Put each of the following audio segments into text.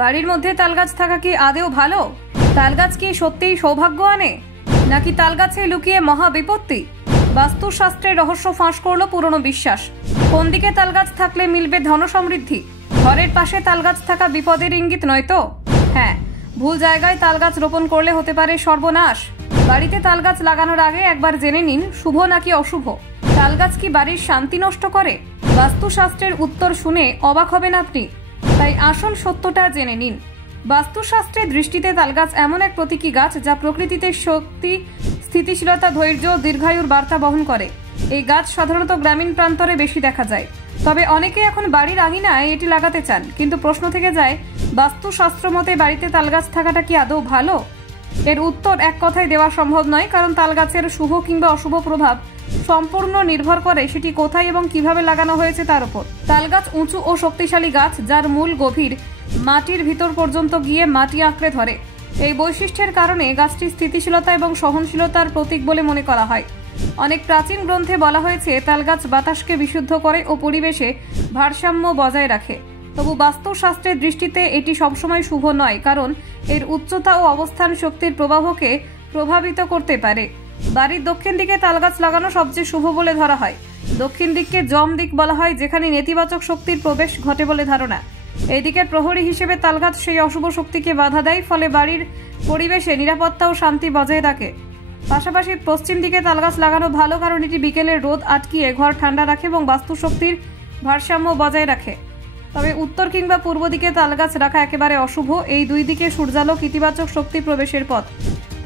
বাড়ির মধ্যে তালগাছ থাকা কি আদেও ভালো? তালগাছ কি সত্যিই সৌভাগ্য আনে, নাকি তালগাছে লুকিয়ে মহা বিপত্তি? বাস্তুশাস্ত্রের রহস্য ফাঁস করলো পুরনো বিশ্বাস। কোন দিকে তালগাছ থাকলে মিলবে ধন সমৃদ্ধি? ঘরের পাশে তালগাছ থাকা বিপদের ইঙ্গিত নয় তো? হ্যাঁ, ভুল জায়গায় তালগাছ রোপণ করলে হতে পারে সর্বনাশ। বাড়িতে তালগাছ লাগানোর আগে একবার জেনে নিন শুভ নাকি অশুভ। তালগাছ কি বাড়ির শান্তি নষ্ট করে? বাস্তুশাস্ত্রের উত্তর শুনে অবাক হবেন আপনি, তাই আসল সত্যটা জেনে নিন। বাস্তুশাস্ত্রের দৃষ্টিতে তালগাছ এমন এক প্রতীকী গাছ যা প্রকৃতিতে শক্তি, স্থিতিশীলতা, ধৈর্য, দীর্ঘায়ুর বার্তা বহন করে। এই গাছ সাধারণত গ্রামীণ প্রান্তরে বেশি দেখা যায়, তবে অনেকে এখন বাড়ির আঙিনায় এটি লাগাতে চান। কিন্তু প্রশ্ন থেকে যায়, বাস্তুশাস্ত্র মতে বাড়িতে তালগাছ থাকাটা কি আদৌ ভালো? এর উত্তর এক কথায় দেওয়া সম্ভব নয়, কারণ তালগাছের শুভ কিংবা অশুভ প্রভাব সম্পূর্ণ নির্ভর করে সেটি কোথায় এবং কিভাবে লাগানো হয়েছে তার উপর। তালগাছ উঁচু ও শক্তিশালী গাছ, যার মূল গভীর মাটির ভিতর পর্যন্ত গিয়ে মাটি আঁকড়ে ধরে। এই বৈশিষ্ট্যের কারণে গাছটি স্থিতিশীলতা এবং সহনশীলতার প্রতীক বলে মনে করা হয়। অনেক প্রাচীন গ্রন্থে বলা হয়েছে তালগাছ বাতাসকে বিশুদ্ধ করে ও পরিবেশে ভারসাম্য বজায় রাখে। তবু বাস্তুশাস্ত্রের দৃষ্টিতে এটি সবসময় শুভ নয়, কারণ এর উচ্চতা ও অবস্থান শক্তির প্রবাহকে প্রভাবিত করতে পারে। বাড়ির দক্ষিণ দিকে তালগাছ লাগানো সবচেয়ে শুভ বলে ধরা হয়। দক্ষিণ দিককে যম দিক বলা হয়, যেখানে নেতিবাচক শক্তির প্রবেশ ঘটে বলে ধারণা। এই দিকের প্রহরী হিসেবে তালগাছ সেই অশুভ শক্তিকে বাধা দেয়, ফলে বাড়ির পরিবেশে নিরাপত্তা ও শান্তি বজায় রাখে। পাশাপাশি পশ্চিম দিকে তালগাছ লাগানো ভালো, কারণ এটি বিকেলের রোদ আটকিয়ে ঘর ঠান্ডা রাখে এবং বাস্তু শক্তির ভারসাম্য বজায় রাখে। তবে উত্তর কিংবা পূর্ব দিকে তালগাছ রাখা একেবারে অশুভ। এই দুই দিকে সূর্যালোক ইতিবাচক শক্তি প্রবেশের পথ।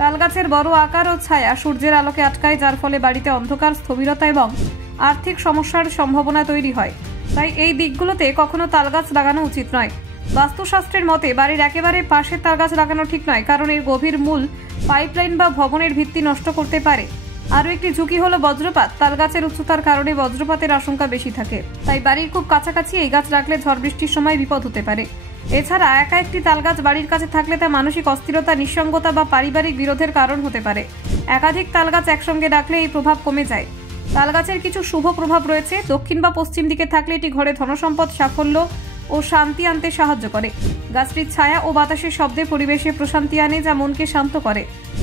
তালগাছের বড় আকার ও ছায়া সূর্যের আলোকে আটকায়, যার ফলে বাড়িতে অন্ধকার, স্থবিরতা এবং আর্থিক সমস্যার সম্ভাবনা তৈরি হয়। তাই এই দিকগুলোতে কখনো তালগাছ লাগানো উচিত নয়। বাস্তুশাস্ত্রের মতে বাড়ির একেবারে পাশে তালগাছ লাগানো ঠিক নয়, কারণ এর গভীর মূল পাইপলাইন বা ভবনের ভিত্তি নষ্ট করতে পারে। আরও একটি ঝুঁকি হলো বজ্রপাত। তালগাছের উচ্চতার কারণে বজ্রপাতের আশঙ্কা বেশি থাকে, তাই বাড়ির খুব কাছাকাছি এই গাছ রাখলে ঝড় বৃষ্টির সময় বিপদ হতে পারে। এছাড়া একা একটি তালগাছ বাড়ির কাছে থাকলে তা মানসিক অস্থিরতা, নিঃসঙ্গতা বা পারিবারিক বিরোধের কারণ হতে পারে। একাধিক তালগাছ একসঙ্গে রাখলে এই প্রভাব কমে যায়। তালগাছের কিছু শুভ প্রভাব রয়েছে। দক্ষিণ বা পশ্চিম দিকে থাকলে এটি ঘরে ধনসম্পদ, সাফল্য ও শান্তি আনতে সাহায্য করে। গাছটির ছায়া ও বাতাসের শব্দে পরিবেশে প্রশান্তি আনে, যা মনকে শান্ত করে।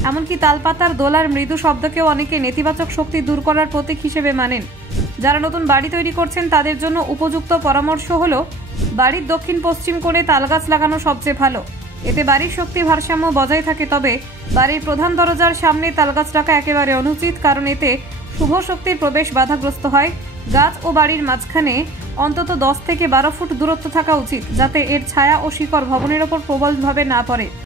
এমনকি তালপাতার দোলার মৃদু শব্দকেও অনেকে নেতিবাচক শক্তি দূর করার প্রতীক হিসেবে মানেন। যারা নতুন বাড়ি তৈরি করছেন তাদের জন্য উপযুক্ত পরামর্শ হলো বাড়ির দক্ষিণ পশ্চিম কোণে তালগাছ লাগানো সবচেয়ে ভালো। এতে বাড়ির শক্তি ভারসাম্য বজায় থাকে। তবে বাড়ির প্রধান দরজার সামনে তালগাছ রাখা একেবারে অনুচিত, কারণ এতে শুভ শক্তির প্রবেশ বাধাগ্রস্ত হয়। গাছ ও বাড়ির মাঝখানে অন্তত 10 থেকে 12 ফুট দূরত্ব থাকা উচিত, যাতে এর ছায়া ও শিকড় ভবনের ওপর প্রবলভাবে না পড়ে।